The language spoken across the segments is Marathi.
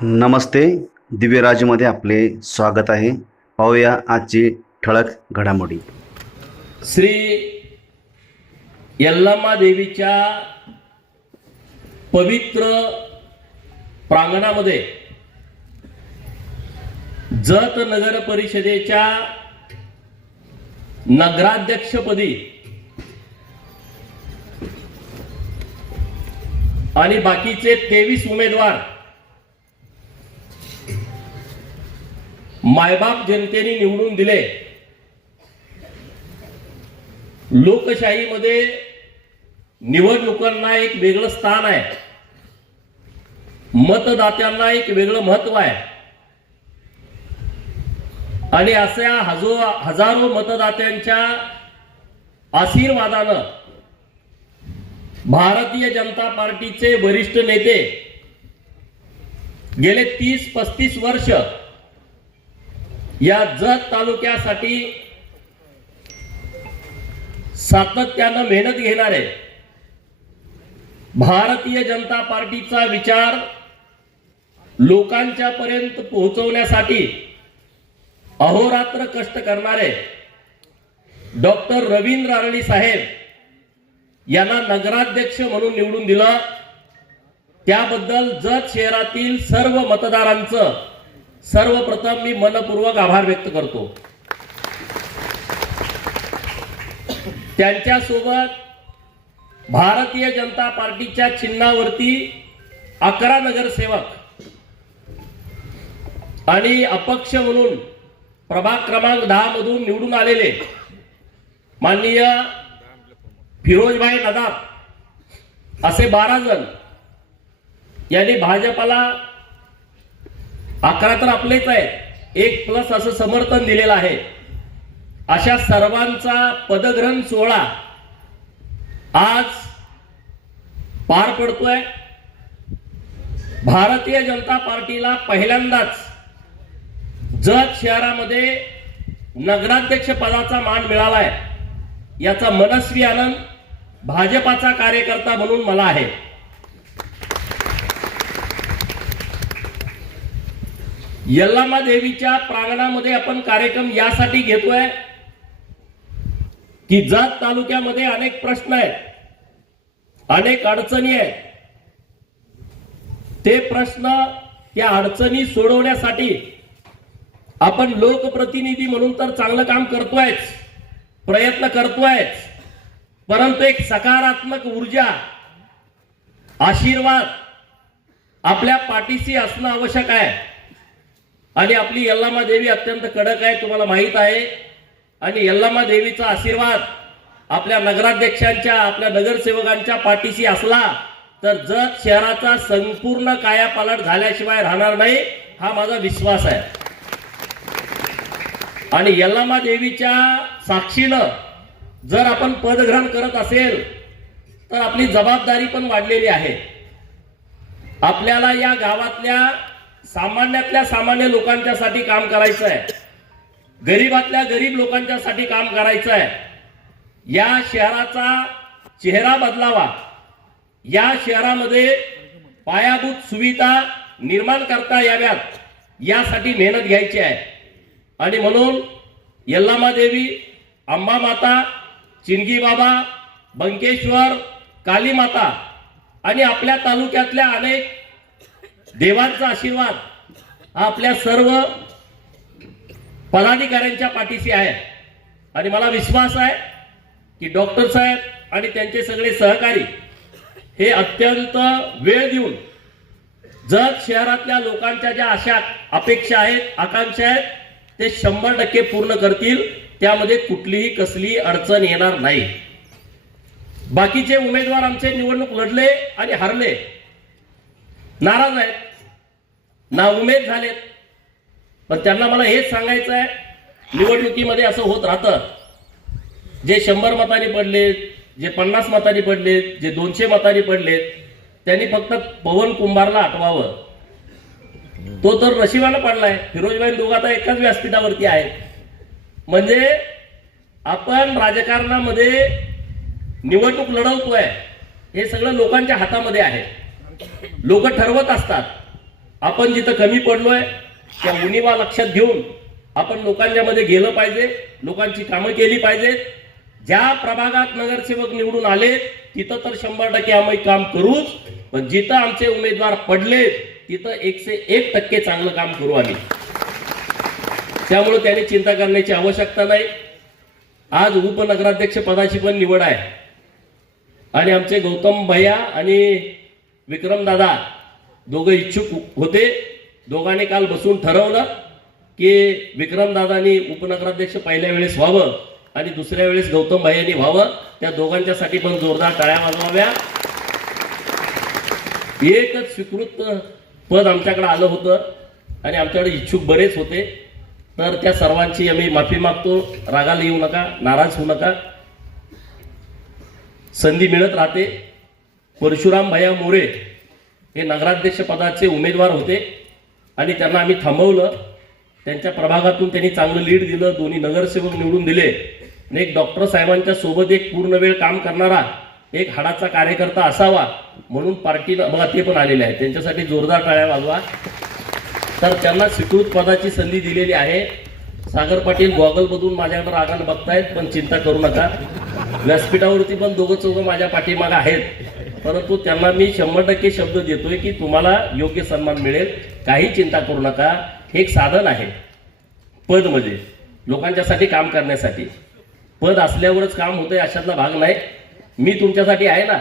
नमस्ते. दिव्यराजमध्ये आपले स्वागत आहे. पाहूया आजची ठळक घडामोडी. श्री यल्लम्मा देवीच्या पवित्र प्रांगणामध्ये जत नगर परिषदेच्या नगराध्यक्षपदी आणि बाकीचे 23 उमेदवार मायबाप जनतेने निवडून दिले. लोकशाहीमध्ये निवडणुकांना एक वेगळं स्थान आहे, मतदात्यांना एक वेगळं महत्व आहे आणि अशा हजारो मतदात्यांच्या आशीर्वादानं भारतीय जनता पार्टीचे वरिष्ठ नेते गेले 30-35 वर्ष या जत तालुक्यासाठी सातत्यानं मेहनत घेणारे, भारतीय जनता पार्टीचा विचार लोकांच्या पर्यंत पोहोचवण्यासाठी अहोरात्र कष्ट करणारे डॉक्टर रवींद्र आरळी साहेब यांना नगराध्यक्ष म्हणून निवडून दिलं. त्याबद्दल जत शहरातील सर्व मतदारांचं सर्वप्रथम मी मनपूर्वक आभार व्यक्त करतो. त्यांच्यासोबत भारतीय जनता पार्टीच्या चिन्हावरती 11 नगरसेवक आणि अपक्ष म्हणून प्रभाग क्रमांक 10 मधून निवडून आलेले माननीय फिरोजभाई नदाब असे 12 जण यांनी भाजपाला 11 तर आपलेच आहे, 1+ असं समर्थन दिलेलं आहे. अशा सर्वांचा पदग्रहण सोहळा आज पार पडतोय. भारतीय जनता पार्टीला पहिल्यांदाच जत शहरामध्ये नगराध्यक्ष पदाचा मान मिळालाय. याचा मनस्वी आनंद भाजपाचा कार्यकर्ता म्हणून मला आहे. यल्लम्मा देवीच्या प्रांगणामध्ये आपण कार्यक्रम यासाठी घेतोय की जत तालुक्यामध्ये अनेक प्रश्न आहेत, अनेक अडचणी आहेत. ते प्रश्न, त्या अडचणी सोडवण्यासाठी आपण लोकप्रतिनिधी म्हणून तर चांगलं काम करतोयच, प्रयत्न करतोयच, परंतु एक सकारात्मक ऊर्जा, आशीर्वाद आपल्या पाठीशी असणं आवश्यक आहे. आणि आपली यल्लम्मा देवी अत्यंत कडक आहे, तुम्हाला माहित आहे. आणि यल्लम्मा देवीचा आशीर्वाद आपल्या नगराध्यक्षांच्या, आपल्या नगरसेवकांच्या पाठीशी असला तर जत शहराचा संपूर्ण कायापालट झाल्याशिवाय राहणार नाही, हा माझा विश्वास आहे. आणि यल्लम्मा देवीच्या साक्षीनं जर आपण पदग्रहण करत असेल तर आपली जबाबदारी पण वाढलेली आहे. आपल्याला या गावातल्या सामान्यातल्या सामान्य लोकांच्यासाठी काम करायचं आहे, गरीबातल्या गरीब लोकांच्यासाठी काम करायचं आहे. या शहराचा चेहरा बदलावा, या शहरामध्ये पायाभूत सुविधा निर्माण करता याव्यात, यासाठी मेहनत घ्यायची आहे. आणि म्हणून यल्लम्मा देवी, अंबा माता, चिंगी बाबा, बंकेश्वर, काली माता आणि आपल्या तालुक्यातल्या अनेक देवांचा आशीर्वाद आपल्या सर्व पदाधिकाऱ्यांच्या पाठीशी आहे. आणि मला विश्वास आहे की डॉक्टर साहेब आणि त्यांचे सगळे सहकारी हे अत्यंत वेळ देऊन जत शहरातल्या लोकांच्या ज्या आशा, अपेक्षा आहेत, आकांक्षा आहेत, ते 100% पूर्ण करतील. त्यामध्ये कुठलीही कसली अडचण येणार नाही. बाकीचे उमेदवार आमचे निवडणूक लढले आणि हरले, नाराज आहेत, नाउमेद झालेत. पण त्यांना मला हेच सांगायचं आहे, निवडणुकीमध्ये असं होत राहतं. जे 100 मतांनी पडलेत, जे 50 मतांनी पडलेत, जे 200 मतांनी पडलेत, त्यांनी फक्त पवन कुंभारला आठवावं. तो तर नशिबानं पडलाय. फिरोजभाई दोघं आता एकाच व्यासपीठावरती आहेत. म्हणजे आपण राजकारणामध्ये निवडणूक लढवतोय, हे सगळं लोकांच्या हातामध्ये आहे. लोक ठरवत असतात. आपण जिथं कमी पडलोय त्या उणिवा लक्षात घेऊन आपण लोकांच्या मध्ये गेलं पाहिजे, लोकांची कामं केली पाहिजेत. ज्या प्रभागात नगरसेवक निवडून आले तिथं तर 100% आम्ही काम करूच, पण जिथं आमचे उमेदवार पडले तिथं 101% चांगलं काम करू आम्ही. त्यामुळे त्याने चिंता करण्याची आवश्यकता नाही. आज उपनगराध्यक्ष पदाची पण निवड आहे आणि आमचे गौतम भैया आणि विक्रम दादा दोघं इच्छुक होते. दोघांनी काल बसून ठरवलं की विक्रम दादांनी उपनगराध्यक्ष पहिल्या वेळेस व्हावं आणि दुसऱ्या वेळेस गौतम भैयांनी व्हावं. त्या दोघांच्यासाठी पण जोरदार टाळ्या वाजवाव्या. एकच स्वीकृत पद आमच्याकडे आलं होतं आणि आमच्याकडे इच्छुक बरेच होते, तर त्या सर्वांची आम्ही माफी मागतो. रागाला येऊ नका, नाराज होऊ नका. संधी मिळत राहते. परशुराम भैया मोरे हे नगराध्यक्ष पदाचे उमेदवार होते आणि त्यांना आम्ही थांबवलं. त्यांच्या प्रभागातून त्यांनी चांगलं लीड दिलं, दोन्ही नगरसेवक निवडून दिले आणि एक डॉक्टर साहेबांच्या सोबत एक पूर्ण वेळ काम करणारा एक हाडाचा कार्यकर्ता असावा म्हणून पार्टीनं बघा ते पण आलेले आहेत. त्यांच्यासाठी जोरदार टाळ्या वाजवा. तर त्यांना स्वीकृत पदाची संधी दिलेली आहे. सागर पाटील गॉगलमधून माझ्याकडे रागानं बघतायत, पण चिंता करू नका. व्यासपीठावरती पण दोघं चौघं माझ्या पाठीमागं आहेत, परंतु त्यांना मी 100% शब्द देतोय की तुम्हाला योग्य सन्मान मिळेल. काही चिंता करू नका. हे एक साधन आहे. पद म्हणजे लोकांच्यासाठी काम करण्यासाठी. पद असल्यावरच काम होतंय अशातला भाग नाही. मी तुमच्यासाठी आहे ना.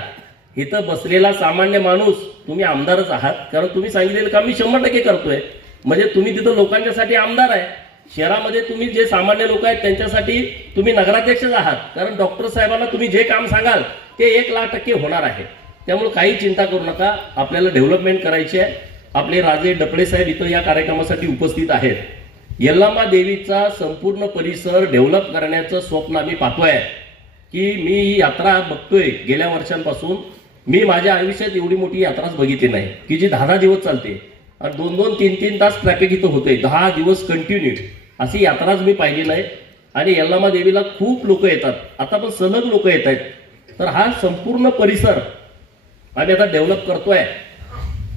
इथं बसलेला सामान्य माणूस तुम्ही आमदारच आहात, कारण तुम्ही सांगितलेलं काम मी 100% करतोय. म्हणजे तुम्ही तिथं लोकांच्यासाठी आमदार आहे. शहरामध्ये तुम्ही जे सामान्य लोक आहेत त्यांच्यासाठी तुम्ही नगराध्यक्षच आहात, कारण डॉक्टर साहेबांना तुम्ही जे काम सांगाल ते 1,00,000% होणार आहे. त्यामुळे काही चिंता करू नका. आपल्याला डेव्हलपमेंट करायची आहे. आपले राजे डपळे साहेब इथं या कार्यक्रमासाठी उपस्थित आहेत. यल्लामा देवीचा संपूर्ण परिसर डेव्हलप करण्याचं स्वप्न आम्ही पाहतोय की मी ही यात्रा बघतोय गेल्या वर्षांपासून. मी माझ्या आयुष्यात एवढी मोठी यात्राच बघितली नाही की जी 10 दिवस चालते आणि 2-2, 3-3 तास ट्रॅफिक इथं होते. 10 दिवस कंटिन्यू अशी यात्राच मी पाहिली नाही. आणि यल्लामा देवीला खूप लोक येतात, आता पण सलग लोक येत आहेत. तर हा संपूर्ण परिसर आम्ही आता डेव्हलप करतोय.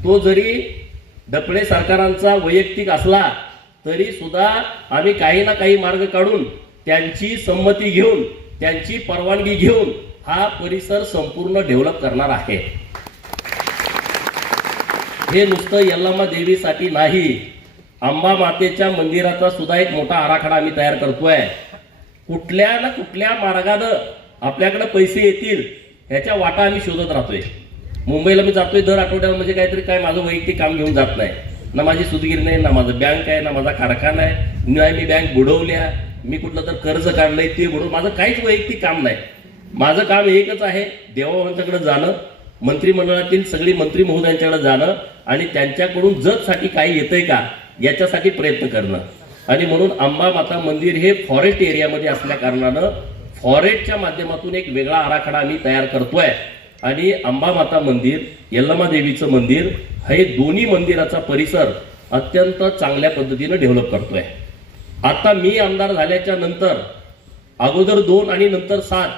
तो जरी डपळे सरकारांचा वैयक्तिक असला तरी सुद्धा आम्ही काही ना काही मार्ग काढून त्यांची संमती घेऊन त्यांची परवानगी घेऊन हा परिसर संपूर्ण डेव्हलप करणार आहे. हे नुसतं यल्लामा देवीसाठी नाही, अंबा मातेच्या मंदिराचा सुद्धा एक मोठा आराखडा आम्ही तयार करतोय. कुठल्या ना कुठल्या मार्गानं आपल्याकडे पैसे येतील ह्याच्या वाटा आम्ही शोधत राहतोय. मुंबईला मी जातोय दर आठवड्यावर, म्हणजे काहीतरी काय माझं वैयक्तिक काम घेऊन जात नाही. ना माझी सुदगिरी नाही, ना माझं बँक आहे, ना माझा कारखाना आहे, नाही मी बँक बुडवल्या, मी कुठलं तर कर्ज काढलंय ते बुडवून. माझं काहीच वैयक्तिक काम नाही. माझं काम एकच आहे, देवाभावांच्याकडे जाणं, मंत्रिमंडळातील सगळी मंत्री महोदयांच्याकडे जाणं आणि त्यांच्याकडून जतसाठी काही येतंय का याच्यासाठी प्रयत्न करणं. आणि म्हणून अंबा माता मंदिर हे फॉरेस्ट एरियामध्ये असल्या कारणानं फॉरेस्टच्या माध्यमातून एक वेगळा आराखडा आम्ही तयार करतोय. आणि अंबा माता मंदिर, यल्लामा देवीचं मंदिर हे दोन्ही मंदिराचा परिसर अत्यंत चांगल्या पद्धतीनं डेव्हलप करतोय. आता मी आमदार झाल्याच्या नंतर अगोदर 2 आणि नंतर 7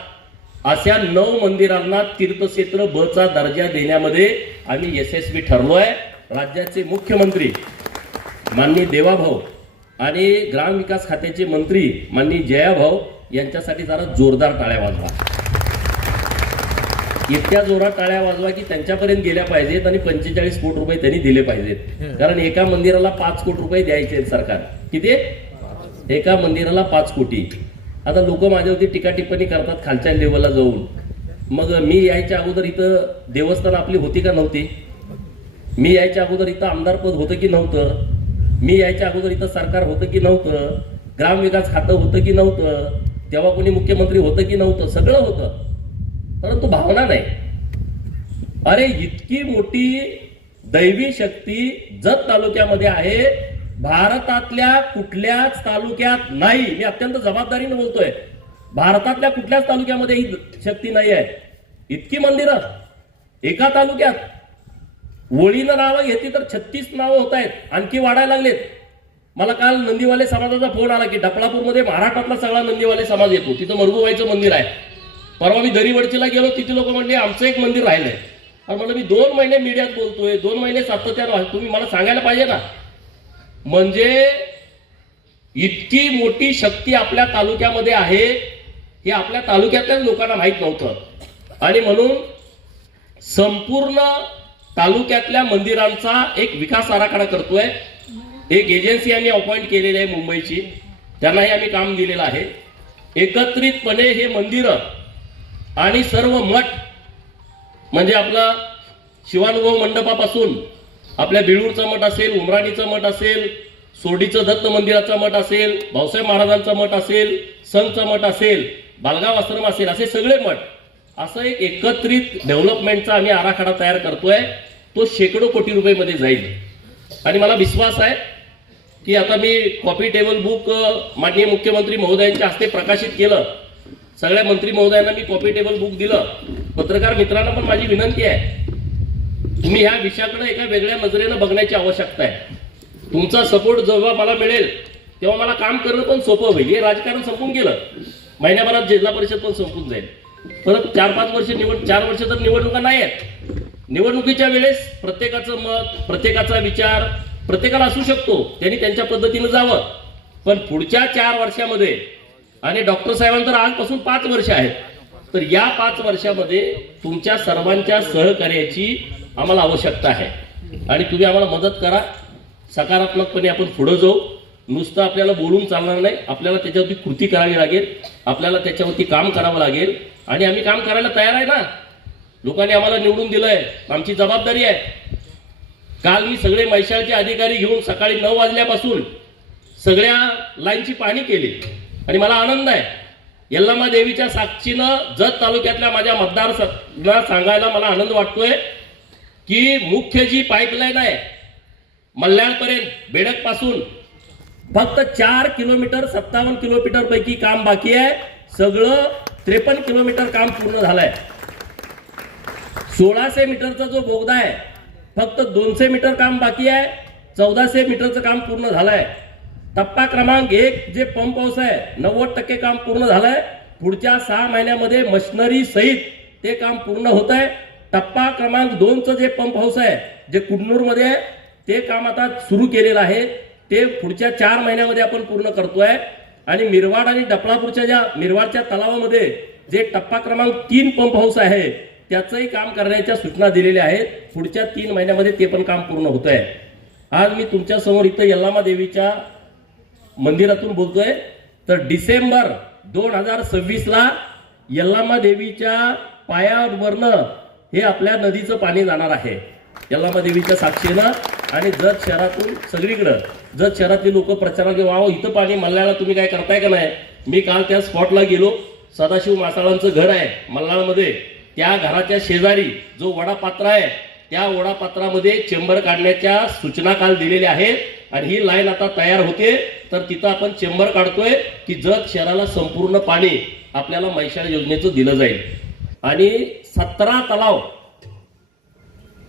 अशा 9 मंदिरांना तीर्थक्षेत्र ब चा दर्जा देण्यामध्ये आम्ही यशस्वी ठरलोय. राज्याचे मुख्यमंत्री माननीय देवाभाऊ आणि ग्रामविकास खात्याचे मंत्री माननीय जयाभाऊ यांच्यासाठी जरा जोरदार टाळ्या वाजवा. इतक्या जोरात टाळ्या वाजवा की त्यांच्यापर्यंत गेल्या पाहिजेत आणि 45 कोटी रुपये त्यांनी दिले पाहिजेत. कारण एका मंदिराला 5 कोटी रुपये द्यायचे आहेत सरकार. किती? एका मंदिराला 5 कोटी. आता लोक माझ्यावरती टीका टिप्पणी करतात खालच्या लेवलला जाऊन. मग मी यायच्या अगोदर इथं देवस्थान आपली होती का नव्हती? मी यायच्या अगोदर इथं आमदार पद होतं की नव्हतं? मी यायच्या अगोदर इथं सरकार होतं की नव्हतं? ग्रामविकास खातं होतं की नव्हतं? तेव्हा कोणी मुख्यमंत्री होतं की नव्हतं? सगळं होतं, परंतु भावना नाही. अरे इतकी मोठी दैवी शक्ती जत तालुक्यामध्ये आहे, भारतातल्या कुठल्याच तालुक्यात नाही. मी अत्यंत जबाबदारीने बोलतोय, भारतातल्या कुठल्याच तालुक्यामध्ये ही शक्ती नाही आहे. इतकी मंदिरं एका तालुक्यात. ओळीनं नावं घेतली तर 36 नावं होत आहेत, आणखी वाढायला लागलेत. मला काल नंदीवाले समाजाचा फोन आला की डपळापूरमध्ये महाराष्ट्रातला सगळा नंदीवाले समाज येतो, तिथं मरगुबाईचं मंदिर आहे. परवा मी दरीवडचीला गेलो, तिथे लोक म्हणले आमचं एक मंदिर राहिलंय. आणि म्हणलं मी 2 महिने मीडियात बोलतोय, 2 महिने सातत्यानं, तुम्ही मला सांगायला पाहिजे ना. म्हणजे इतकी मोठी शक्ती आपल्या तालुक्यामध्ये आहे हे आपल्या तालुक्यातल्या लोकांना माहीत नव्हतं. आणि म्हणून संपूर्ण तालुक्यातल्या मंदिरांचा एक विकास आराखडा करतोय. एक एजन्सी आम्ही अपॉइंट केलेली आहे मुंबईची, त्यांनाही आम्ही काम दिलेलं आहे. एकत्रितपणे हे मंदिरं आणि सर्व मठ, म्हणजे आपला शिवानुभव मंडपापासून आपल्या बिळूरचा मठ असेल, उमराणीचं मठ असेल, सोडीचं दत्त मंदिराचा मठ असेल, भाऊसाहेब महाराजांचा मठ असेल, संतचा मठ असेल, बालगाव आश्रम असेल, असे सगळे मठ, असं एक एकत्रित डेव्हलपमेंटचा आम्ही आराखडा तयार करतोय. तो शेकडो कोटी रुपयेमध्ये जाईल. आणि मला विश्वास आहे की आता मी कॉपी टेबल बुक माननीय मुख्यमंत्री महोदयांच्या हस्ते प्रकाशित केलं. सगळ्या मंत्री महोदयांना मी कॉपी टेबल बुक दिलं. पत्रकार मित्रांना पण माझी विनंती आहे, तुम्ही ह्या विषयाकडे एका वेगळ्या नजरेनं बघण्याची आवश्यकता आहे. तुमचा सपोर्ट जेव्हा मला मिळेल तेव्हा मला काम करणं पण सोपं होईल. हे राजकारण संपून गेलं, महिन्याभरात जिल्हा परिषद पण संपून जाईल. परत 4-5 वर्ष 4 वर्ष तर निवडणुका नाही आहेत. निवडणुकीच्या वेळेस प्रत्येकाचं मत, प्रत्येकाचा विचार प्रत्येकाला असू शकतो, त्यांनी त्यांच्या पद्धतीनं जावं. पण पुढच्या 4 वर्षामध्ये, आणि डॉक्टर साहेबांना तर आजपासून 5 वर्ष आहेत, तर या 5 वर्षामध्ये तुमच्या सर्वांच्या सहकार्याची आम्हाला आवश्यकता आहे. आणि तुम्ही आम्हाला मदत करा. सकारात्मकपणे आपण पुढे जाऊ. नुसतं आपल्याला बोलून चालणार नाही, आपल्याला त्याच्यावरती कृती करावी लागेल, आपल्याला त्याच्यावरती काम करावं लागेल. आणि आम्ही काम करायला तयार आहे ना. लोकांनी आम्हाला निवडून दिलंय, आमची जबाबदारी आहे. काल मी सगळे म्हैसाळचे अधिकारी घेऊन सकाळी 9 वाजल्यापासून सगळ्या लाईनची पाहणी केली. आणि मला आनंद आहे, यल्लामा देवीच्या साक्षीनं जत तालुक्यातल्या माझ्या मतदारांना सांगायला मला आनंद वाटतोय की मुख्य जी पाईपलाईन आहे मल्याळपर्यंत, बेडक पासून फक्त 4 किलोमीटर 57 किलोमीटर पैकी काम बाकी आहे. सगळं 53 किलोमीटर काम पूर्ण झालंय. 1600 मीटरचा जो बोगदा आहे फक्त 200 मीटर काम बाकी आहे. 1400 मीटरचं काम पूर्ण झालंय. टप्पा क्रमांक 1 जे पंप हाऊस आहे 90% काम पूर्ण झालंय. पुढच्या 6 महिन्यामध्ये मशिनरी सहित ते काम पूर्ण होत आहे. टप्पा क्रमांक 2चं जे पंप हाऊस आहे जे कुडनूरमध्ये आहे ते काम आता सुरू केलेलं आहे. ते पुढच्या 4 महिन्यामध्ये आपण पूर्ण करतोय. आणि मिरवाड आणि डपळापूरच्या ज्या मिरवाडच्या तलावामध्ये जे टप्पा क्रमांक 3 पंप हाऊस आहे त्याचंही काम करण्याच्या सूचना दिलेल्या आहेत. पुढच्या 3 महिन्यामध्ये ते पण काम पूर्ण होत आहे. आज मी तुमच्या समोर इथं यल्लामा देवीच्या मंदिरातून बोलतोय. तर डिसेंबर 2026ला यल्लामा देवीच्या पायावरनं हे आपल्या नदीचं पाणी जाणार आहे यल्लामा देवीच्या साक्षीनं. आणि जत शहरातून सगळीकडं जत शहरातली लोक प्रचारात वाव इथं पाणी मल्हारला तुम्ही काय करताय का नाही. मी काल त्या स्पॉटला गेलो. सदाशिव मासाळांचं घर आहे मल्हारमध्ये. त्या घराच्या शेजारी जो वडापात्र आहे त्या वडापात्रामध्ये चेंबर काढण्याच्या सूचना काल दिलेल्या आहेत. आणि ही लाईन आता तयार होते. तर तिथं आपण चेंबर काढतोय की जत शहराला संपूर्ण पाणी आपल्याला म्हैसाळ योजनेचं दिलं जाईल. आणि 17 तलाव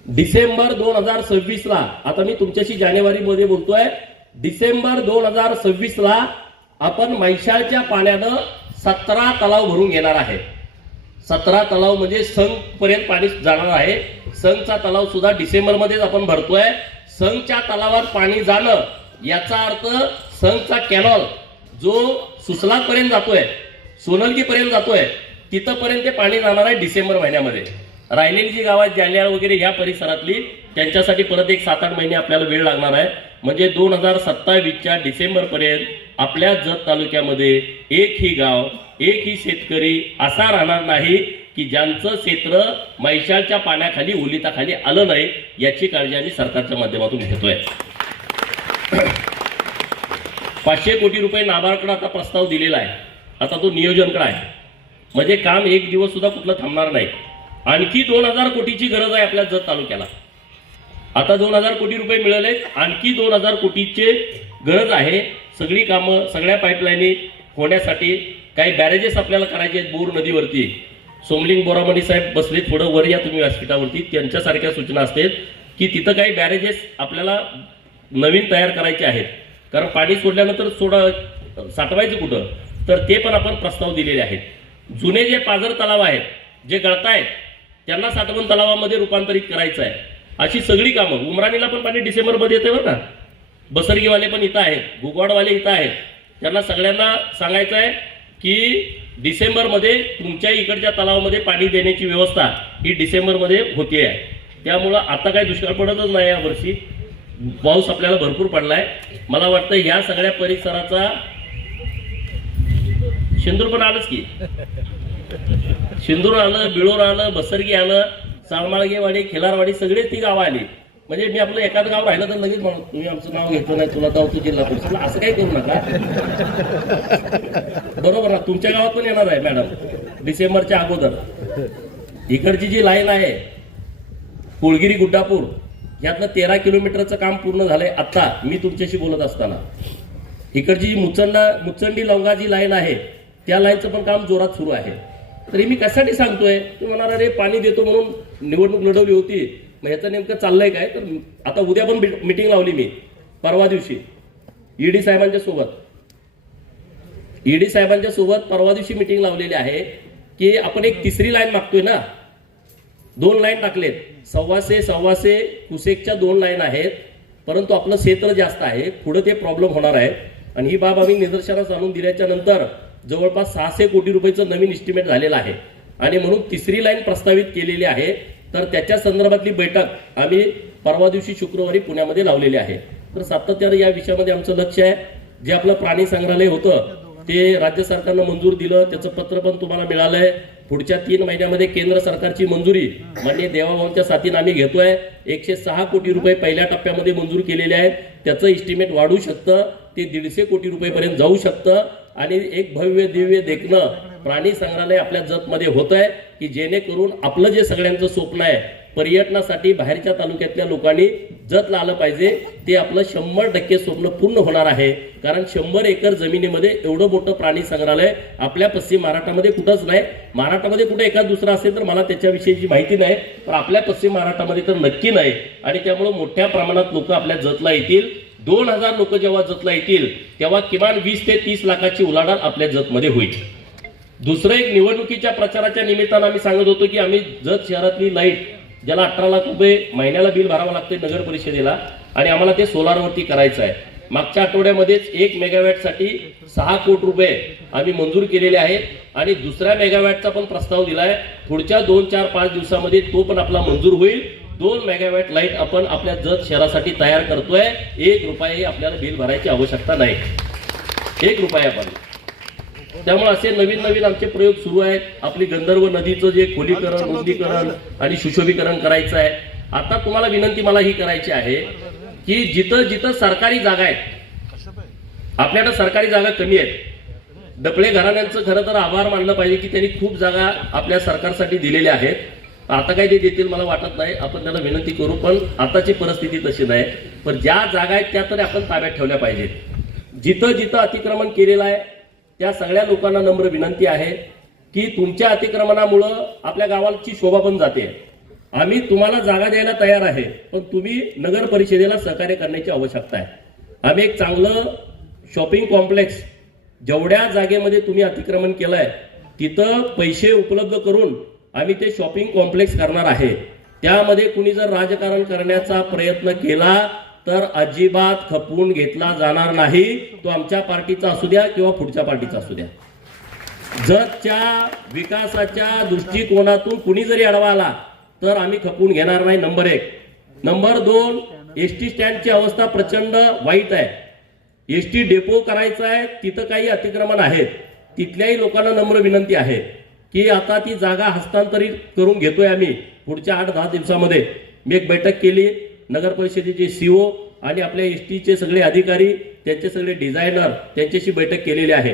डिसेंबर 2026ला, आता मी तुमच्याशी जानेवारीमध्ये बोलतोय, डिसेंबर 2026ला आपण म्हैसाळच्या पाण्यानं 17 तलाव भरून घेणार आहे. 17 तलाव म्हणजे संघपर्यंत पाणी जाणार आहे. संघचा तलाव सुद्धा डिसेंबरमध्येच आपण भरतोय. संघच्या तलावात पाणी जाणं याचा अर्थ संघचा कॅनॉल जो सुसलापर्यंत जातोय, सोनलगीपर्यंत जातोय, तिथपर्यंत ते पाणी जाणार आहे डिसेंबर महिन्यामध्ये. राहिलेली जी गावात जालियाळ वगैरे या परिसरातली त्यांच्यासाठी परत एक 7-8 महिने आपल्याला वेळ लागणार आहे. म्हणजे 2027च्या डिसेंबरपर्यंत आपल्या जत तालुक्यामध्ये एकही गाव, एकही शेतकरी असा राहणार नाही की ज्यांचं क्षेत्र म्हैसाळच्या पाण्याखाली ओलिताखाली आलं नाही. याची काळजी आम्ही सरकारच्या माध्यमातून घेतोय. 500 कोटी रुपये नाबार्डकडे आता प्रस्ताव दिलेला आहे. आता तो नियोजनकडे आहे. म्हणजे काम एक दिवस सुद्धा कुठलं थांबणार नाही. आणखी 2000 कोटीची गरज आहे आपल्या जत तालुक्याला. आता 2000 कोटी रुपये मिळाले, आणखी 2000 कोटीचे गरज आहे. सगळी कामं, सगळ्या पाईपलाईनी होण्यासाठी काही बॅरेजेस आपल्याला करायचे आहेत बोर नदीवरती. सोमलिंग बोरामणी साहेब बसले थोडं वर या तुम्ही व्यासपीठावरती, त्यांच्यासारख्या सूचना असतात की तिथं काही बॅरेजेस आपल्याला नवीन तयार करायचे आहेत. कारण पाणी सोडल्यानंतर साठवायचं कुठं, तर ते पण आपण प्रस्ताव दिलेले आहेत. जुने जे पाझर तलाव आहेत जे गळतायत त्यांना साठवण तलावामध्ये रूपांतरित करायचं आहे. अशी सगळी कामं. उमराणीला पण पाणी डिसेंबरमध्ये येते बरं का. बसरगीवाले पण इथं आहेत, गुगवाडवाले इथं आहेत. त्यांना सगळ्यांना सांगायचं आहे की डिसेंबरमध्ये तुमच्या इकडच्या तलावामध्ये पाणी देण्याची व्यवस्था ही डिसेंबरमध्ये होते आहे. त्यामुळं आता काही दुष्काळ पडतच नाही. या वर्षी पाऊस आपल्याला भरपूर पडलाय. मला वाटतं ह्या सगळ्या परिसराचा शेंदूर पण आलंच की, शेंदूर आलं, बिळूर आलं, बसरगी आलं, साळमाळगेवाडी, खिलारवाडी सगळे ती गावं आली. म्हणजे मी आपलं एखादं गाव राहिलं तर लगेच म्हणून तुम्ही आमचं नाव घेतलं नाही, तुला जाऊ जिल्हा परिषदला, असं काही करू नका. बरोबर ना. तुमच्या गावात पण येणार आहे मॅडम डिसेंबरच्या अगोदर. इकडची जी लाईन आहे कुळगिरी गुड्डापूर, यातलं 13 किलोमीटरचं काम पूर्ण झालंय आता मी तुमच्याशी बोलत असताना. इकडची जी मुचंडी लवंगा जी लाईन आहे त्या लाईनचं पण काम जोरात सुरू आहे. तरी मी कशासाठी सांगतोय, तुम्ही म्हणाल अरे पाणी देतो म्हणून निवडणूक लढवली होती, मग ह्याचं नेमकं चाललंय काय. तर आता उद्या पण मिटिंग लावली मी, परवा दिवशी ईडी साहेबांच्या सोबत परवा दिवशी मिटिंग लावलेली आहे की आपण एक तिसरी लाईन मागतोय ना. 2 लाईन टाकलेत, सव्वाशे कुसेकच्या 2 लाईन आहेत, परंतु आपलं क्षेत्र जास्त आहे, पुढे ते प्रॉब्लेम होणार आहे. आणि ही बाब आम्ही निदर्शनास आणून दिल्याच्या नंतर जवळपास 600 कोटी रुपयाचं नवीन इस्टिमेट झालेलं आहे आणि म्हणून तिसरी लाईन प्रस्तावित केलेली आहे. तर त्याच्या संदर्भातली बैठक आम्ही परवा दिवशी शुक्रवारी पुण्यामध्ये लावलेली आहे. तर सातत्याने या विषयामध्ये आमचं लक्ष आहे. जे आपलं प्राणी संग्रहालय होतं ते राज्य सरकारनं मंजूर दिलं, त्याचं पत्र पण तुम्हाला मिळालंय. पुढच्या 3 महिन्यामध्ये केंद्र सरकारची मंजुरी माननीय देवाभाऊंच्या साथीने आम्ही घेतोय. 106 कोटी रुपये पहिल्या टप्प्यामध्ये मंजूर केलेले आहेत. त्याचं इस्टिमेट वाढू शकतं, ते 150 कोटी रुपयेपर्यंत जाऊ शकतं. आणि एक भव्य दिव्य देखणं प्राणी संग्रहालय आपल्या जतमध्ये होत आहे की जेणेकरून आपलं जे सगळ्यांचं स्वप्न आहे पर्यटनासाठी बाहेरच्या तालुक्यातल्या लोकांनी जतला आलं पाहिजे, ते आपलं 100% स्वप्न पूर्ण होणार आहे. कारण 100 एकर जमिनीमध्ये एवढं मोठं प्राणी संग्रहालय आपल्या पश्चिम महाराष्ट्रामध्ये कुठंच नाही. महाराष्ट्रामध्ये कुठे एखाद दुसरा असेल तर मला त्याच्याविषयीची माहिती नाही, पण आपल्या पश्चिम महाराष्ट्रामध्ये तर नक्की नाही. आणि त्यामुळे मोठ्या प्रमाणात लोक आपल्या जतला येतील. 2000 लोक जेव्हा जतला येतील तेव्हा किमान 20 ते 30 लाखाची उलाढाल आपल्या जतमध्ये होईल. दुसरं एक निवडणुकीच्या प्रचाराच्या निमित्तानं आम्ही सांगत होतो की आम्ही जत शहरातली लाईट, ज्याला 18 लाख रुपये महिन्याला बिल भरावं लागते नगर परिषदेला, आणि आम्हाला ते सोलारवरती करायचं आहे. मागच्या आठवड्यामध्येच 1 मेगावॅटसाठी 6 कोटी रुपये आम्ही मंजूर केलेले आहेत आणि दुसऱ्या मेगावॅटचा पण प्रस्ताव दिलाय. पुढच्या 2, 4, 5 दिवसामध्ये तो पण आपला मंजूर होईल. 2 मेगावॅट लाईट आपण आपल्या जत शहरासाठी तयार करतोय. 1 रुपयाही आपल्याला बिल भरायची आवश्यकता नाही, 1 रुपया पण. त्यामुळे असे नवीन आमचे प्रयोग सुरू आहेत. आपली गंधर्व नदीचं जे खोलीकरण, रुंदीकरण आणि सुशोभीकरण करायचं आहे. आता तुम्हाला विनंती मला ही करायची आहे की जिथं जिथं सरकारी जागा आहेत, आपल्याकडे सरकारी जागा कमी आहेत. डपळे घराण्यांचं खरं तर आभार मानलं पाहिजे की त्यांनी खूप जागा आपल्या सरकारसाठी दिलेल्या आहेत. आता काय ते देतील मला वाटत नाही, आपण त्यांना विनंती करू, पण आताची परिस्थिती तशी नाही. पण ज्या जागा आहेत त्या तरी आपण ताब्यात ठेवल्या पाहिजेत. जिथं जिथं अतिक्रमण केलेलं आहे त्या सगळ्या लोकांना नम्र विनंती आहे की तुमच्या अतिक्रमणामुळं आपल्या गावाची शोभा पण जाते. आम्ही तुम्हाला जागा द्यायला तयार आहे, पण तुम्ही नगर परिषदेला सहकार्य करण्याची आवश्यकता आहे. आम्ही एक चांगलं शॉपिंग कॉम्प्लेक्स, जेवढ्या जागेमध्ये तुम्ही अतिक्रमण केलंय तिथं पैसे उपलब्ध करून आम्ही ते शॉपिंग कॉम्प्लेक्स करणार आहे. त्यामध्ये कुणी जर राजकारण करण्याचा प्रयत्न केला तर अजिबात खपवून घेतला जाणार नाही. तो आमच्या पार्टीचा असू द्या किंवा पुढच्या पार्टीचा असू द्या. जतच्या विकासाच्या दृष्टिकोनातून कुणी जरी अडवा आला तर आम्ही खपवून घेणार नाही. नंबर 1. नंबर 2, एसटी स्टँडची अवस्था प्रचंड वाईट आहे. एसटी डेपो करायचा आहे, तिथं काही अतिक्रमण आहेत. तिथल्याही लोकांना नम्र विनंती आहे की आता ती जागा हस्तांतरित करून घेतोय आम्ही पुढच्या 8-10 दिवसामध्ये. मी एक बैठक केली, नगर परिषदेचे सीओ आणि आपल्या एसटीचे सगळे अधिकारी, त्यांचे सगळे डिझायनर, त्यांच्याशी बैठक केलेली आहे.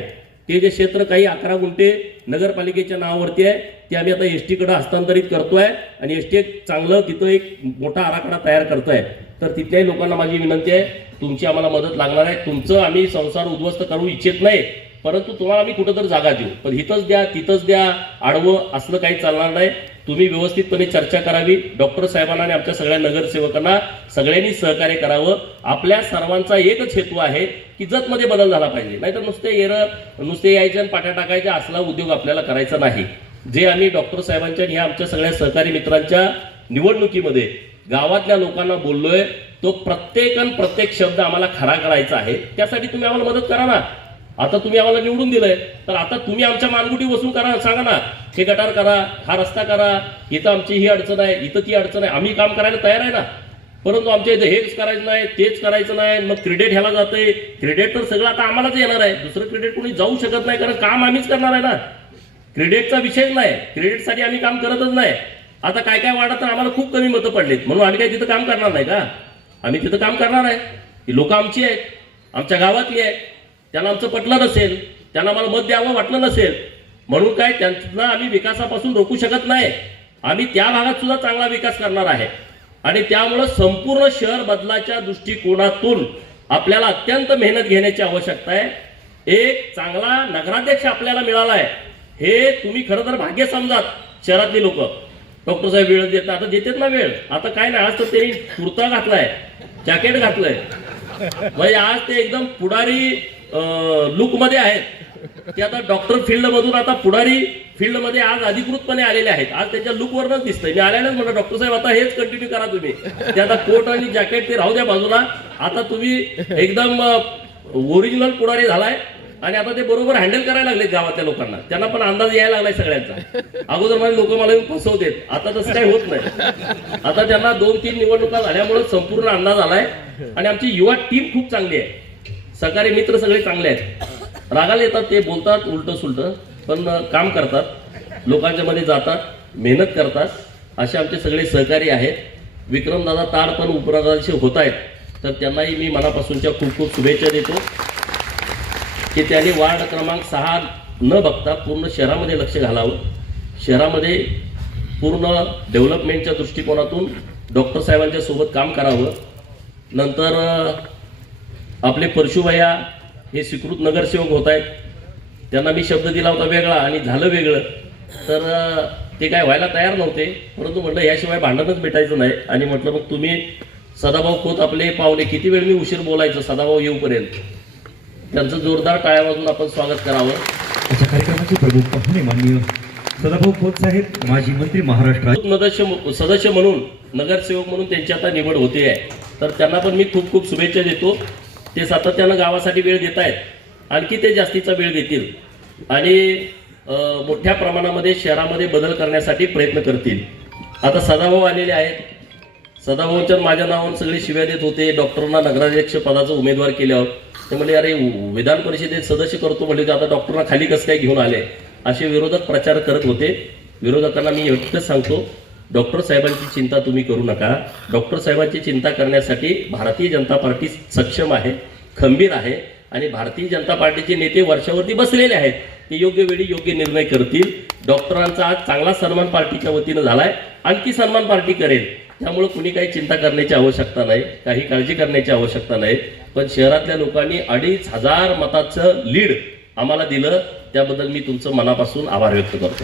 ते जे क्षेत्र काही 11 गुंठे नगरपालिकेच्या नावावरती आहे ते आम्ही आता एसटीकडे हस्तांतरित करतोय आणि एसटी एक चांगलं तिथं एक मोठा आराखडा तयार करतोय. तर तिथल्याही लोकांना माझी विनंती आहे, तुमची आम्हाला मदत लागणार आहे. तुमचं आम्ही संसार उद्ध्वस्त करू इच्छित नाही, परंतु तुम्हाला आम्ही कुठं तर जागा देऊ, पण इथंच द्या तिथंच द्या आडवं असलं काही चालणार नाही. तुम्ही व्यवस्थितपणे चर्चा करावी. डॉक्टर साहेबांना आणि आमच्या सगळ्या नगरसेवकांना सगळ्यांनी सहकार्य करावं. आपल्या सर्वांचा एकच हेतू आहे की जतमध्ये बदल झाला पाहिजे, नाहीतर नुसते यायचे आणि पाट्या टाकायच्या असला उद्योग आपल्याला करायचा नाही. जे आम्ही डॉक्टर साहेबांच्या आणि ह्या आमच्या सगळ्या सहकारी मित्रांच्या निवडणुकीमध्ये गावातल्या लोकांना बोललोय, तो प्रत्येक शब्द आम्हाला खरा करायचा आहे. त्यासाठी तुम्ही आम्हाला मदत करा ना. आता तुम्ही आम्हाला निवडून दिलंय, तर आता तुम्ही आमच्या मानगुटी वसूल करा, सांगा ना, हे गटार करा, हा रस्ता करा, इथं आमची ही अडचण आहे, इथं ती अडचण आहे. आम्ही काम करायला तयार आहे ना, परंतु आमच्या इथं हेच करायचं नाही, तेच करायचं नाही. मग क्रेडिट ह्याला जाते. क्रेडिट तर सगळं आता आम्हालाच येणार आहे. दुसरं क्रेडिट कोणी जाऊ शकत नाही, कारण काम आम्हीच करणार आहे ना. क्रेडिटचा विषयच नाही. क्रेडिटसाठी आम्ही काम करतच नाही. आता काय काय वाटत तर आम्हाला खूप कमी मतं पडलीत, म्हणून आम्ही काय तिथं काम करणार नाही का? आम्ही तिथं काम करणार आहे. ही लोक आमची आहेत, आमच्या गावातली आहेत. त्यांना आमचं पटलं नसेल, त्यांना मला मत द्यावं वाटलं नसेल, म्हणून काय त्यांना आम्ही विकासापासून रोखू शकत नाही. आम्ही त्या भागात सुद्धा चांगला विकास करणार आहे. आणि त्यामुळं संपूर्ण शहर बदलाच्या दृष्टिकोनातून आपल्याला अत्यंत मेहनत घेण्याची आवश्यकता आहे. एक चांगला नगराध्यक्ष आपल्याला मिळाला आहे, हे तुम्ही खरं तर भाग्य समजात. शहरातली लोक डॉक्टर साहेब वेळ देतात, आता देतात ना वेळ. आता काय नाही, आज तर त्यांनी कुर्ता घातलाय, जॅकेट घातलंय, म्हणजे आज ते एकदम पुढारी लुक मध्ये आहेत. ते आता डॉक्टर फील्ड मधून आता पुढारी फील्ड मध्ये आज अधिकृतपणे आलेले आहेत. आज त्यांच्या लुकवरच दिसतंय. मी आल्यानंच म्हणलं, डॉक्टर साहेब आता हेच कंटिन्यू करा तुम्ही. ते आता कोट आणि जॅकेट ते राहू द्या बाजूला. आता तुम्ही एकदम ओरिजिनल पुढारी झालाय आणि आता ते बरोबर हँडल करायला लागले गावातल्या लोकांना. त्यांना पण अंदाज यायला लागलाय सगळ्यांचा. अगोदर माझे लोक मला येऊन फसवतेत, आता तसं काही होत नाही. आता त्यांना 2-3 निवडणुका झाल्यामुळे संपूर्ण अंदाज आलाय. आणि आमची युवा टीम खूप चांगली आहे. सहकारी मित्र सगळे चांगले आहेत. रागाला येतात, ते बोलतात उलट सुलट, पण काम करतात, लोकांच्या मध्ये जातात, मेहनत करतात. असे आमचे सगळे सहकारी आहेत. विक्रमदादा ताड पण उपराष्ट्राध्यक्ष होत आहेत, तर त्यांनाही मी मनापासूनच्या खूप खूप शुभेच्छा देतो की त्यांनी वार्ड क्रमांक 6 न बघता पूर्ण शहरामध्ये लक्ष घालावं. शहरामध्ये पूर्ण डेव्हलपमेंटच्या दृष्टिकोनातून डॉक्टर साहेबांच्या सोबत काम करावं. नंतर आपले परशुभैया हे स्वीकृत नगरसेवक होत आहेत. त्यांना मी शब्द दिला होता वेगळा आणि झालं वेगळं, तर ते काय व्हायला तयार नव्हते. परंतु म्हटलं याशिवाय भांडणच भेटायचं नाही. आणि म्हटलं मग तुम्ही सदाभाऊ खोत आपले पावले, किती वेळ मी उशीर बोलायचं सदाभाऊ येऊपर्यंत. त्यांचं जोरदार टाळ्या वाजून आपण स्वागत करावं. अशा कार्यक्रमाचे प्रमुख पाहुणे माननीय सदाभाऊ खोत साहेब, माजी मंत्री महाराष्ट्र सदस्य म्हणून, नगरसेवक म्हणून त्यांची आता निवड होते आहे. तर त्यांना पण मी खूप खूप शुभेच्छा देतो. ते सातत्यानं गावासाठी वेळ देत आहेत, आणखी ते जास्तीचा वेळ देतील आणि मोठ्या प्रमाणामध्ये शहरामध्ये बदल करण्यासाठी प्रयत्न करतील. आता सदाभाऊ आलेले आहेत. सदाभाऊंच्या माझ्या नावावर सगळे शिव्या देत होते. डॉक्टरांना नगराध्यक्ष पदाचा उमेदवार केल्यावर ते म्हणले, अरे विधान परिषदेत सदस्य करतो म्हणले, की आता डॉक्टरांना खाली कसं काय घेऊन आले, असे विरोधक प्रचार करत होते. विरोधकांना मी एकच सांगतो, डॉक्टर साहेबांची चिंता तुम्ही करू नका. डॉक्टर साहेबांची चिंता करण्यासाठी भारतीय जनता पार्टी सक्षम आहे, खंबीर आहे. आणि भारतीय जनता पार्टीचे नेते वर्षावरती बसलेले आहेत. ते योग्य वेळी योग्य निर्णय करतील. डॉक्टरांचा आज चांगला सन्मान पार्टीच्या वतीनं झालाय, आणखी सन्मान पार्टी करेल. त्यामुळे कुणी काही चिंता करण्याची आवश्यकता नाही, काही काळजी करण्याची आवश्यकता नाही. पण शहरातल्या लोकांनी 2,500 मताचं लीड आम्हाला दिलं, त्याबद्दल मी तुमचं मनापासून आभार व्यक्त करतो.